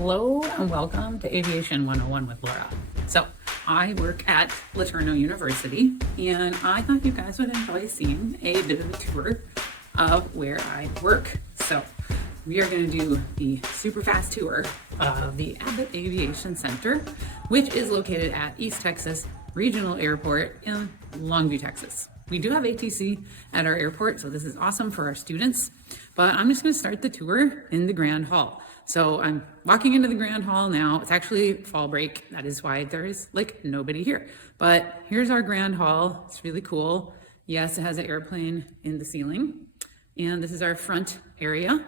Hello and welcome to Aviation 101 with Laura. So I work at LeTourneau University and I thought you guys would enjoy seeing a bit of a tour of where I work. So we are going to do the super fast tour of the Abbott Aviation Center, which is located at East Texas Regional Airport in Longview, Texas. We do have ATC at our airport, so this is awesome for our students, but I'm just going to start the tour in the Grand Hall. So I'm walking into the Grand Hall now. It's actually fall break. That is why there is like nobody here. But here's our Grand Hall. It's really cool. Yes, it has an airplane in the ceiling. And this is our front area.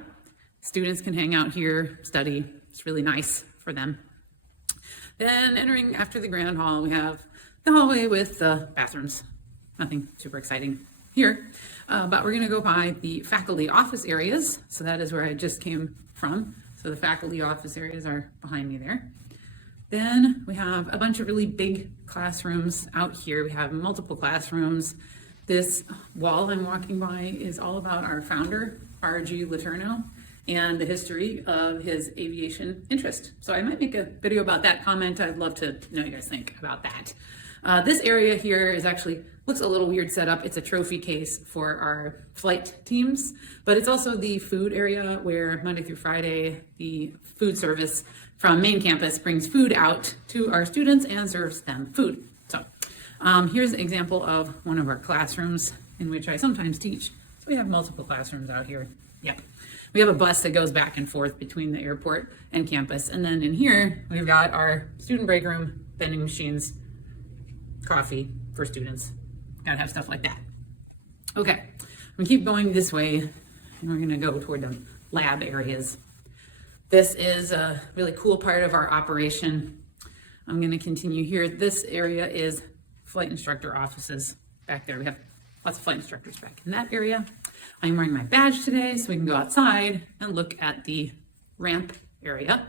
Students can hang out here, study. It's really nice for them. Then entering after the Grand Hall, we have the hallway with the bathrooms. Nothing super exciting here, but we're gonna go by the faculty office areas. So that is where I just came from. So the faculty office areas are behind me there. Then we have a bunch of really big classrooms out here. We have multiple classrooms. This wall I'm walking by is all about our founder, R.G. LeTourneau, and the history of his aviation interest. So I might make a video about that. Comment. I'd love to know what you guys think about that. This area here is actually, looks a little weird setup. It's a trophy case for our flight teams, but it's also the food area where Monday through Friday, the food service from main campus brings food out to our students and serves them food. So here's an example of one of our classrooms in which I sometimes teach. So we have multiple classrooms out here. Yep. We have a bus that goes back and forth between the airport and campus. And then in here, we've got our student break room, vending machines, coffee for students. Gotta have stuff like that. Okay, I'm gonna keep going this way and we're gonna go toward the lab areas. This is a really cool part of our operation. I'm gonna continue here. This area is flight instructor offices back there. We have lots of flight instructors back in that area. I'm wearing my badge today so we can go outside and look at the ramp area.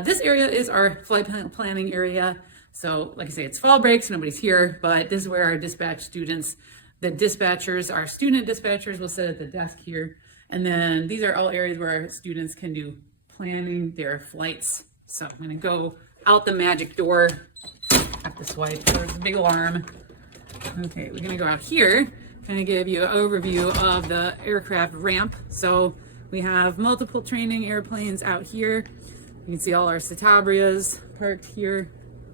This area is our flight planning area. So like I say, it's fall break, so nobody's here, but this is where our dispatch students, the dispatchers, our student dispatchers will sit at the desk here. And then these are all areas where our students can do planning their flights. So I'm gonna go out the magic door. Have to swipe, there's a big alarm. Okay, we're gonna go out here, kind of give you an overview of the aircraft ramp. So we have multiple training airplanes out here. You can see all our Citabrias parked here.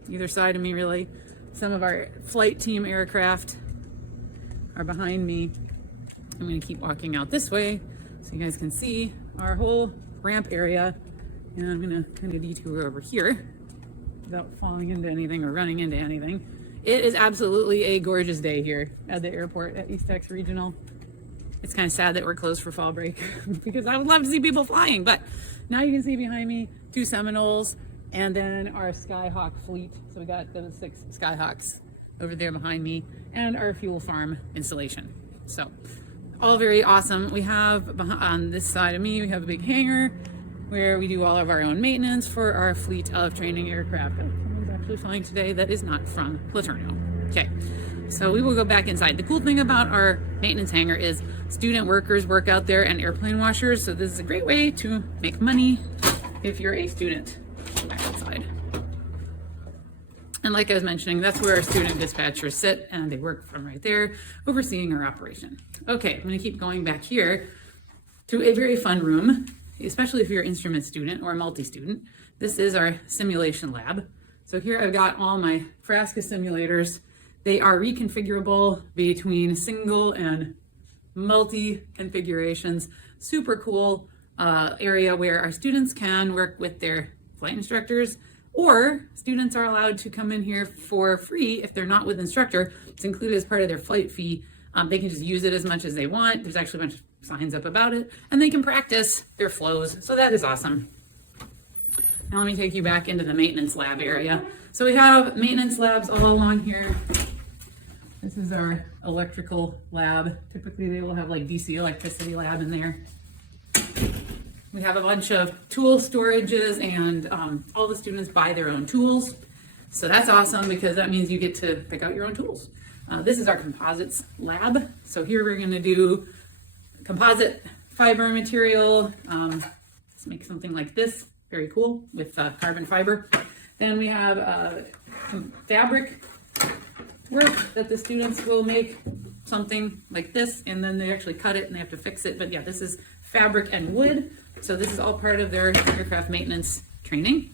Either side of me, really. Some of our flight team aircraft are behind me. I'm going to keep walking out this way so you guys can see our whole ramp area. And I'm going to kind of detour over here without falling into anything or running into anything. It is absolutely a gorgeous day here at the airport at East Texas Regional. It's kind of sad that we're closed for fall break because I would love to see people flying, but now you can see behind me 2 Seminoles. And then our Skyhawk fleet. So we got those 6 Skyhawks over there behind me and our fuel farm installation. So all very awesome. We have on this side of me, we have a big hangar where we do all of our own maintenance for our fleet of training aircraft. Oh, someone's actually flying today that is not from LeTourneau. Okay, so we will go back inside. The cool thing about our maintenance hangar is student workers work out there and airplane washers. So this is a great way to make money if you're a student. Back inside. And like I was mentioning, that's where our student dispatchers sit and they work from right there, overseeing our operation. Okay, I'm going to keep going back here to a very fun room, especially if you're an instrument student or a multi-student. This is our simulation lab. So here I've got all my Frasca simulators. They are reconfigurable between single and multi configurations. Super cool area where our students can work with their flight instructors, or students are allowed to come in here for free if they're not with instructor. It's included as part of their flight fee. They can just use it as much as they want. There's actually a bunch of signs up about it, and they can practice their flows. So that is awesome. Now let me take you back into the maintenance lab area. So we have maintenance labs all along here. This is our electrical lab. Typically they will have like DC electricity lab in there. We have a bunch of tool storages and all the students buy their own tools. So that's awesome because that means you get to pick out your own tools. This is our composites lab. So here we're gonna do composite fiber material. Let's make something like this. very cool with carbon fiber. Then we have some fabric work that the students will make something like this, and then they actually cut it and they have to fix it. But yeah, this is fabric and wood. So this is all part of their aircraft maintenance training.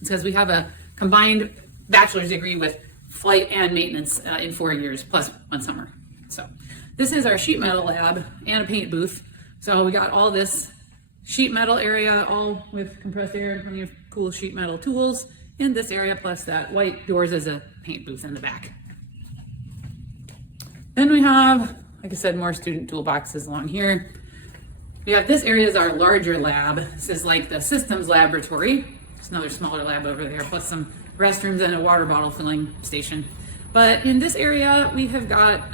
It's because we have a combined bachelor's degree with flight and maintenance in 4 years plus 1 summer. So this is our sheet metal lab and a paint booth. So we got all this sheet metal area, all with compressed air and plenty of cool sheet metal tools in this area, plus that white doors as a paint booth in the back. Then we have, like I said, more student toolboxes along here. We have this area is our larger lab. This is like the systems laboratory. There's another smaller lab over there, plus some restrooms and a water bottle filling station. But in this area, we have got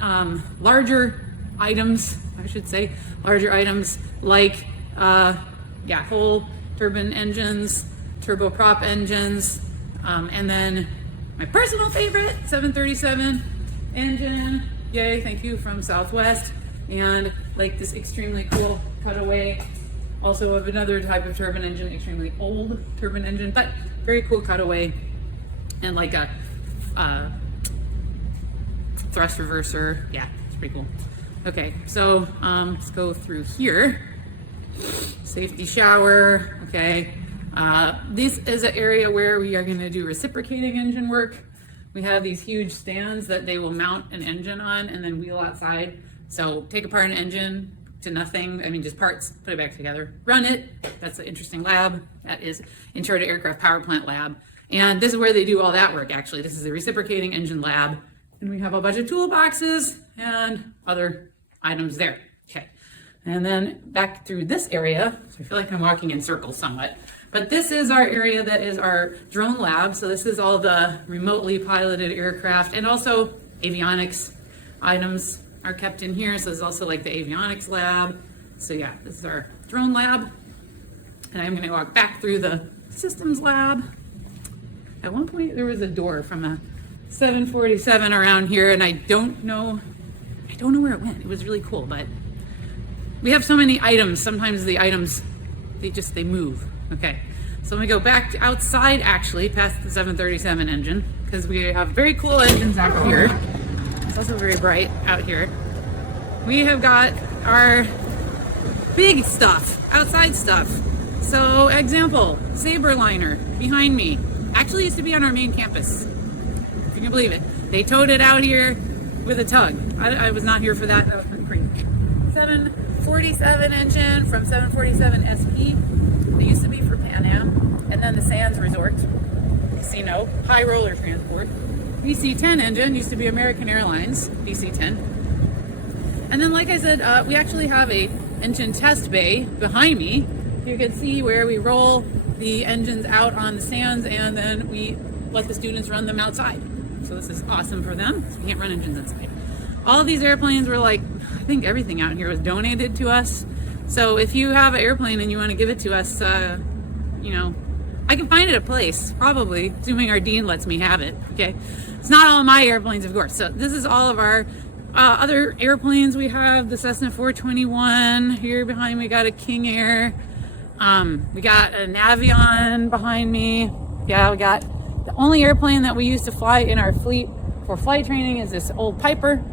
larger items, I should say, larger items like, whole turbine engines, turboprop engines, and then my personal favorite, 737 engine. Yay, thank you, from Southwest. And like this extremely cool cutaway, also of another type of turbine engine, extremely old turbine engine, but very cool cutaway, and like a thrust reverser. Yeah, it's pretty cool. Okay, so let's go through here. Safety shower. Okay, this is an area where we are going to do reciprocating engine work. We have these huge stands that they will mount an engine on and then wheel outside. So take apart an engine to nothing, I mean just parts, put it back together, run it. That's an interesting lab. That is Intro to Aircraft Power Plant lab. And this is where they do all that work actually. This is the reciprocating engine lab. And we have a bunch of toolboxes and other items there. Okay. And then back through this area, so I feel like I'm walking in circles somewhat, but this is our area that is our drone lab. So this is all the remotely piloted aircraft, and also avionics items are kept in here. So there's also like the avionics lab. So yeah, this is our drone lab. And I'm gonna walk back through the systems lab. At one point there was a door from a 747 around here, and I don't know where it went. It was really cool, but we have so many items. Sometimes the items, they move. Okay, so we go back outside actually, past the 737 engine, because we have very cool engines out here. It's also very bright out here. We have got our big stuff, outside stuff. So example, Saberliner behind me. Actually used to be on our main campus, if you can believe it. They towed it out here with a tug. I was not here for that. That was pretty crazy. 747 engine from 747 SP. They used to be for Pan Am. And then the Sands Resort Casino, high roller transport. DC-10 engine used to be American Airlines, DC-10. And then, like I said, we actually have a engine test bay behind me. You can see where we roll the engines out on the sands, and then we let the students run them outside. So this is awesome for them. We can't run engines inside. All of these airplanes were like, I think everything out here was donated to us. So if you have an airplane and you want to give it to us, I can find it a place, probably, assuming our dean lets me have it. Okay, it's not all my airplanes, of course. So this is all of our other airplanes. We have the Cessna 421 here behind me. Got a King Air. We got an Avion behind me. Yeah, we got the only airplane that we used to fly in our fleet for flight training is this old Piper.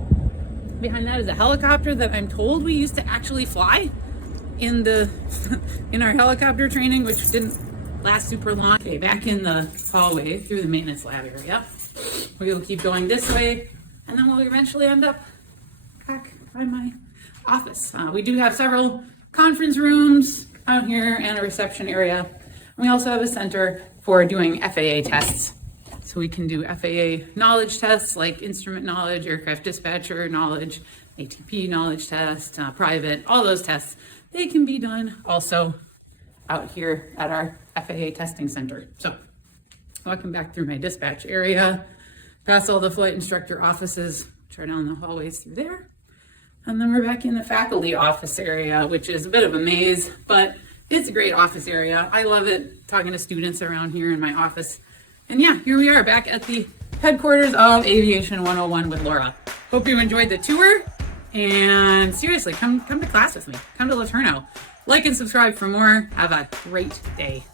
Behind that is a helicopter that I'm told we used to actually fly in our helicopter training, which didn't last super long. Okay, back in the hallway through the maintenance lab area. We will keep going this way, and then we'll eventually end up back by my office. We do have several conference rooms out here and a reception area. We also have a center for doing FAA tests. So we can do FAA knowledge tests like instrument knowledge, aircraft dispatcher knowledge, ATP knowledge test, private, all those tests. They can be done also out here at our FAA testing center. So walking back through my dispatch area, past all the flight instructor offices, which are down the hallways through there. And then we're back in the faculty office area, which is a bit of a maze, but it's a great office area. I love it, talking to students around here in my office. And yeah, here we are back at the headquarters of Aviation 101 with Laura. Hope you enjoyed the tour, and seriously, come to class with me. Come to LeTourneau. Like and subscribe for more. Have a great day.